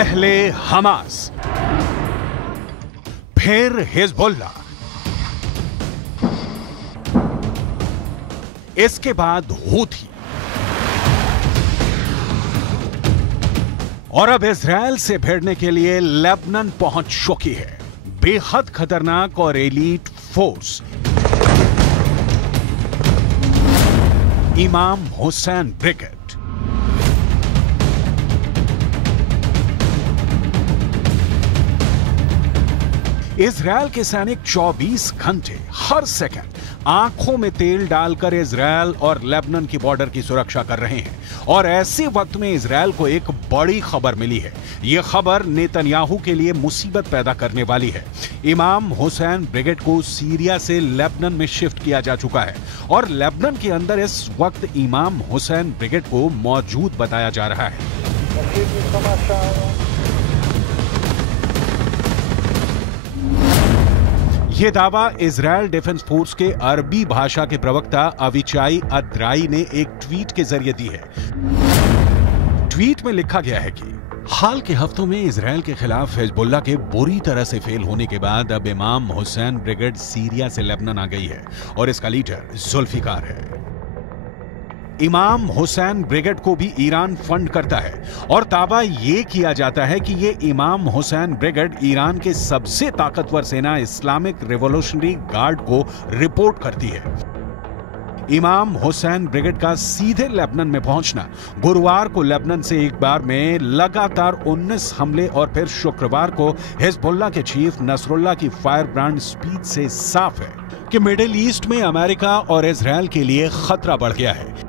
पहले हमास, फिर हिजबुल्लाह, इसके बाद हूथी और अब इजराइल से भिड़ने के लिए लेबनान पहुंच चुकी है बेहद खतरनाक और एलीट फोर्स इमाम हुसैन ब्रिगेड। इजराइल के सैनिक 24 घंटे हर सेकंड आंखों में तेल डालकर इजराइल और लेबनान की बॉर्डर की सुरक्षा कर रहे हैं और ऐसे वक्त में इजराइल को एक बड़ी खबर मिली है। यह खबर नेतन्याहू के लिए मुसीबत पैदा करने वाली है। इमाम हुसैन ब्रिगेड को सीरिया से लेबनान में शिफ्ट किया जा चुका है और लेबनान के अंदर इस वक्त इमाम हुसैन ब्रिगेड को मौजूद बताया जा रहा है। यह दावा इजराइल डिफेंस फोर्स के अरबी भाषा के प्रवक्ता अविचाई अद्राई ने एक ट्वीट के जरिए दी है। ट्वीट में लिखा गया है कि हाल के हफ्तों में इजराइल के खिलाफ हिजबुल्लाह के बुरी तरह से फेल होने के बाद अब इमाम हुसैन ब्रिगेड सीरिया से लेबनान आ गई है और इसका लीडर जुल्फिकार है। इमाम हुसैन ब्रिगेड को भी ईरान फंड करता है और दावा यह किया जाता है कि यह इमाम हुसैन ब्रिगेड ईरान के सबसे ताकतवर सेना इस्लामिक रिवॉल्यूशनरी गार्ड को रिपोर्ट करती है। इमाम हुसैन ब्रिगेड का सीधे लेबनान में पहुंचना गुरुवार को लेबनान से एक बार में लगातार 19 हमले और फिर शुक्रवार को हिजबुल्लाह के चीफ नसरुल्लाह की फायर ब्रांड स्पीच से साफ है कि मिडिल ईस्ट में अमेरिका और इजराइल के लिए खतरा बढ़ गया है।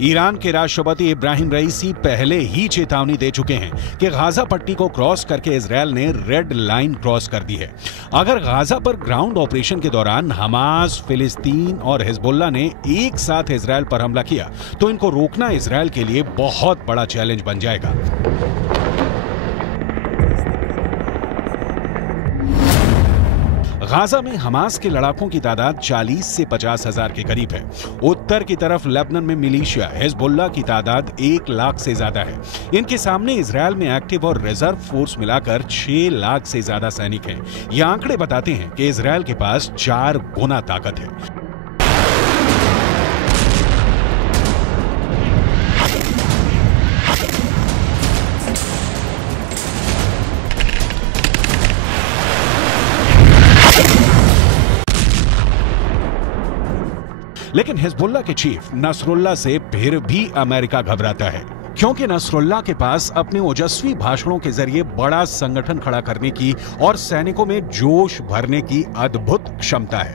ईरान के राष्ट्रपति इब्राहिम रईसी पहले ही चेतावनी दे चुके हैं कि गाजा पट्टी को क्रॉस करके इजराइल ने रेड लाइन क्रॉस कर दी है। अगर गाजा पर ग्राउंड ऑपरेशन के दौरान हमास, फिलिस्तीन और हिजबुल्लाह ने एक साथ इजराइल पर हमला किया तो इनको रोकना इजराइल के लिए बहुत बड़ा चैलेंज बन जाएगा। गाजा में हमास के लड़ाकों की तादाद 40 से 50 हजार के करीब है। उत्तर की तरफ लेबनान में मिलिशिया हिजबुल्लाह की तादाद 1 लाख से ज्यादा है। इनके सामने इजराइल में एक्टिव और रिजर्व फोर्स मिलाकर 6 लाख से ज्यादा सैनिक हैं। ये आंकड़े बताते हैं कि इजराइल के पास 4 गुना ताकत है। लेकिन हिजबुल्लाह के चीफ नसरुल्लाह से फिर भी अमेरिका घबराता है, क्योंकि नसरुल्लाह के पास अपने ओजस्वी भाषणों के जरिए बड़ा संगठन खड़ा करने की और सैनिकों में जोश भरने की अद्भुत क्षमता है।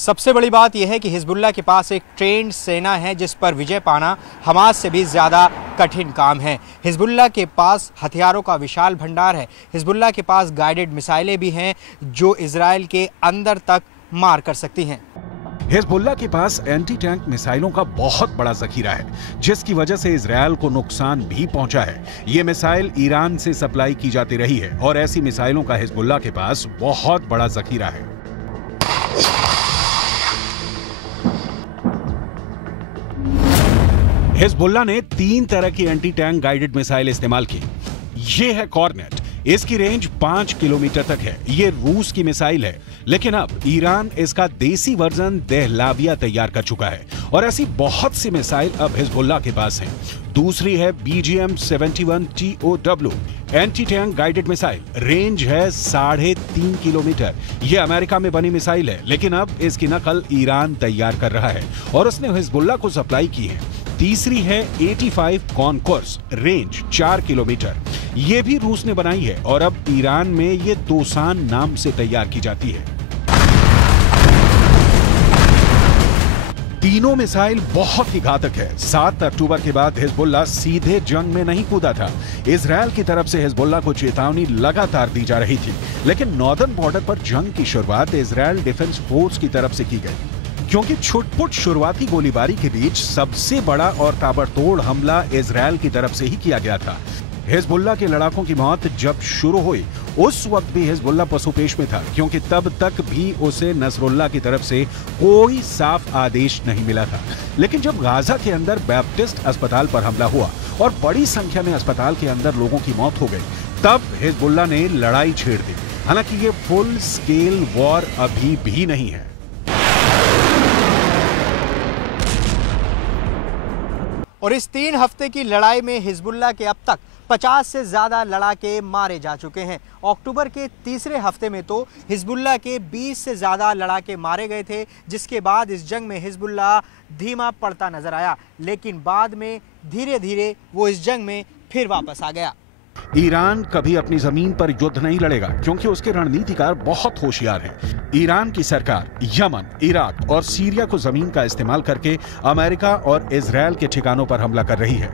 सबसे बड़ी बात यह है कि हिजबुल्लाह के पास एक ट्रेंड सेना है जिस पर विजय पाना हमास से भी ज़्यादा कठिन काम है। हिजबुल्लाह के पास हथियारों का विशाल भंडार है। हिजबुल्लाह के पास गाइडेड मिसाइलें भी हैं जो इजराइल के अंदर तक मार कर सकती हैं। हिजबुल्लाह के पास एंटी टैंक मिसाइलों का बहुत बड़ा जखीरा है, जिसकी वजह से इजराइल को नुकसान भी पहुंचा है। ये मिसाइल ईरान से सप्लाई की जाती रही है और ऐसी मिसाइलों का हिजबुल्लाह के पास बहुत बड़ा जखीरा है। हिजबुल्लाह ने 3 तरह की एंटी टैंक गाइडेड मिसाइल इस्तेमाल की। ये है कॉर्नेट, इसकी रेंज 5 किलोमीटर तक है। ये रूस की मिसाइल है, लेकिन अब ईरान इसका देसी वर्जन देहलाविया तैयार कर चुका है और ऐसी बहुत सी मिसाइल अब हिजबुल्लाह के पास हैं। दूसरी है BGM-71 TOW anti tank guided missile. Range है 3.5 किलोमीटर। यह अमेरिका में बनी मिसाइल है, लेकिन अब इसकी नकल ईरान तैयार कर रहा है और उसने हिजबुल्लाह को सप्लाई की है। तीसरी है 85 कॉनकोर्स, रेंज 4 किलोमीटर। यह भी रूस ने बनाई है और अब ईरान में ये दोसान नाम से तैयार की जाती है। तीनों मिसाइल बहुत ही घातक है। 7 अक्टूबर के बाद हिजबुल्लाह सीधे जंग में नहीं कूदा था। इजरायल की तरफ से हिजबुल्लाह को चेतावनी लगातार दी जा रही थी, लेकिन नॉर्दर्न बॉर्डर पर जंग की शुरुआत इजरायल डिफेंस फोर्स की तरफ से की गई, क्योंकि छुटपुट शुरुआती गोलीबारी के बीच सबसे बड़ा और ताबड़तोड़ हमला इजरायल की तरफ से ही किया गया था। हिजबुल्लाह के लड़ाकों की मौत जब शुरू हुई उस वक्त भी हिजबुल्लाह पसुपेश में था, क्योंकि तब तक भी उसे नसरुल्लाह की तरफ से कोई साफ आदेश नहीं मिला था। लेकिन जब गाजा के अंदर बैप्टिस्ट अस्पताल पर हमला हुआ और बड़ी संख्या में अस्पताल के अंदर लोगों की मौत हो गई, तब हिजबुल्लाह ने लड़ाई छेड़ दी। हालांकि ये फुल स्केल वॉर अभी भी नहीं है। और इस 3 हफ्ते की लड़ाई में हिजबुल्लाह के अब तक 50 से ज्यादा लड़ाके मारे जा चुके हैं। अक्टूबर के तीसरे हफ्ते में तो हिजबुल्लाह के 20 से ज्यादा लड़ाके मारे गए थे, जिसके बाद इस जंग में हिजबुल्लाह धीमा पड़ता नजर आया, लेकिन बाद में धीरे धीरे वो इस जंग में फिर वापस आ गया। ईरान कभी अपनी जमीन पर युद्ध नहीं लड़ेगा, क्योंकि उसके रणनीतिकार बहुत होशियार हैं। ईरान की सरकार यमन, इराक और सीरिया को जमीन का इस्तेमाल करके अमेरिका और इजरायल के ठिकानों पर हमला कर रही है।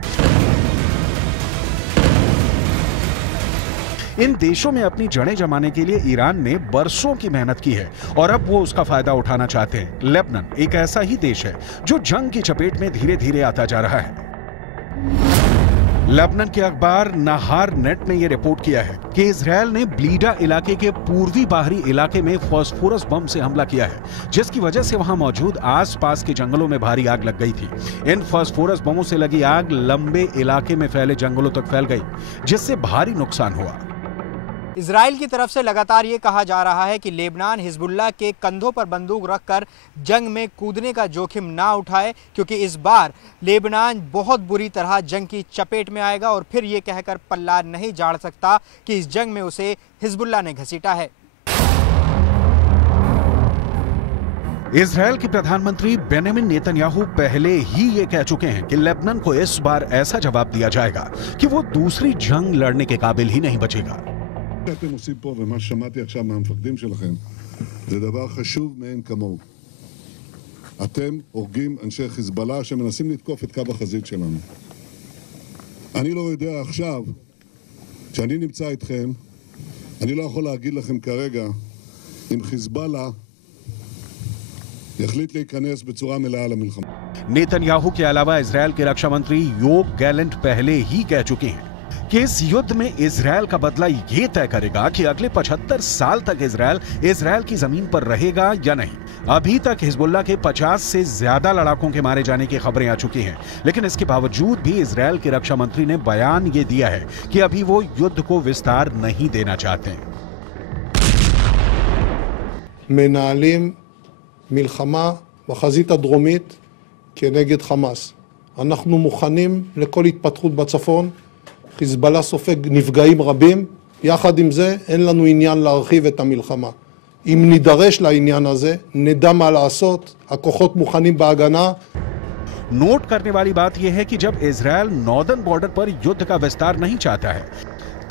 इन देशों में अपनी जड़ें जमाने के लिए ईरान ने बरसों की मेहनत की है और अब वो उसका फायदा उठाना चाहते हैं। लेबनान एक ऐसा ही देश है जो जंग की चपेट में धीरे धीरे आता जा रहा है। लेबनान के अखबार नहार नेट ने यह रिपोर्ट किया है कि इजरायल ने ब्लीडा इलाके के पूर्वी बाहरी इलाके में फास्फोरस बम से हमला किया है, जिसकी वजह से वहां मौजूद आसपास के जंगलों में भारी आग लग गई थी। इन फास्फोरस बमों से लगी आग लंबे इलाके में फैले जंगलों तक फैल गई, जिससे भारी नुकसान हुआ। इजराइल की तरफ से लगातार ये कहा जा रहा है कि लेबनान हिजबुल्लाह के कंधों पर बंदूक रखकर जंग में कूदने का जोखिम ना उठाए, क्योंकि इस बार लेबनान बहुत बुरी तरह जंग की चपेट में आएगा और फिर ये कहकर पल्ला नहीं झाड़ सकता कि इस जंग में उसे हिजबुल्लाह ने घसीटा है। इजरायल के प्रधानमंत्री बेंजामिन नेतन्याहू पहले ही ये कह चुके हैं कि लेबनान को इस बार ऐसा जवाब दिया जाएगा कि वो दूसरी जंग लड़ने के काबिल ही नहीं बचेगा। שאתם עושים פה ומה ששמעתי עכשיו מהמפקדים שלכם זה דבר חשוב מאין כמוהו. אתם הורגים אנשי חיזבאללה שמנסים לתקוף את קו החזית שלנו. אני לא יודע עכשיו, כשאני נמצא איתכם, אני לא יכול להגיד לכם כרגע אם חיזבאללה יחליט להיכנס בצורה מלאה למלחמה. नेतन्याहू के अलावा इजरायल के रक्षा मंत्री योव गैलेंट पहले ही कह चुके हैं कि इस युद्ध में इजरायल का बदला ये तय करेगा कि अगले 75 साल तक इजरायल की जमीन पर रहेगा या नहीं। अभी तक हिजबुल्लाह के 50 से ज्यादा लड़ाकों के मारे जाने की खबरें आ चुकी हैं, लेकिन इसके बावजूद भी इजरायल के रक्षा मंत्री ने बयान ये दिया है कि अभी वो युद्ध को विस्तार नहीं देना चाहते। מנהלים מלחמה בחזית הדרומית כנגד חמאס. אנחנו מוכנים לכל התפתחות בצפון. חיזבאללה סופג נפגעים רבים, יחד עם זה אין לנו עניין להרחיב את המלחמה. אם נידרש לעניין הזה, נדע מה לעשות, הכוחות מוכנים בהגנה. नोट करने वाली बात यह है कि जब इजरायल नॉर्दर्न बॉर्डर पर युद्ध का विस्तार नहीं चाहता है,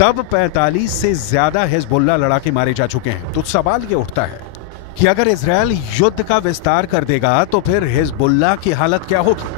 तब 45 से ज्यादा हिजबुल्लाह लड़ाके मारे जा चुके हैं। तो सवाल यह उठता है कि अगर इजरायल युद्ध का विस्तार कर देगा तो फिर हिजबुल्लाह की हालत क्या होगी।